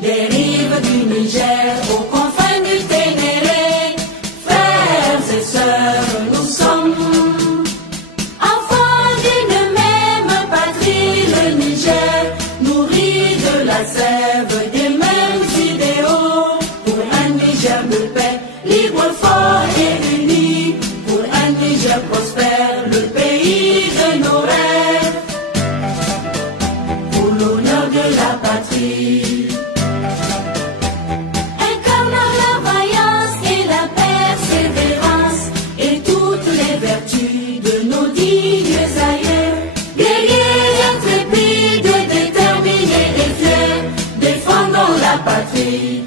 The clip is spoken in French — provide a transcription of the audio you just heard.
des rives du Niger aux confins du Ténéré. Frères et sœurs, nous sommes enfants d'une même patrie, le Niger, nourri de la sève des mêmes idéaux. Pour un Niger de paix, libre, fort et uni, pour un Niger prospère, le pays de nos rêves, pour l'honneur de la patrie. Incarnant la vaillance et la persévérance et toutes les vertus de nos dignes aïeux, guerriers intrépides, déterminés et fiers, défendons la patrie.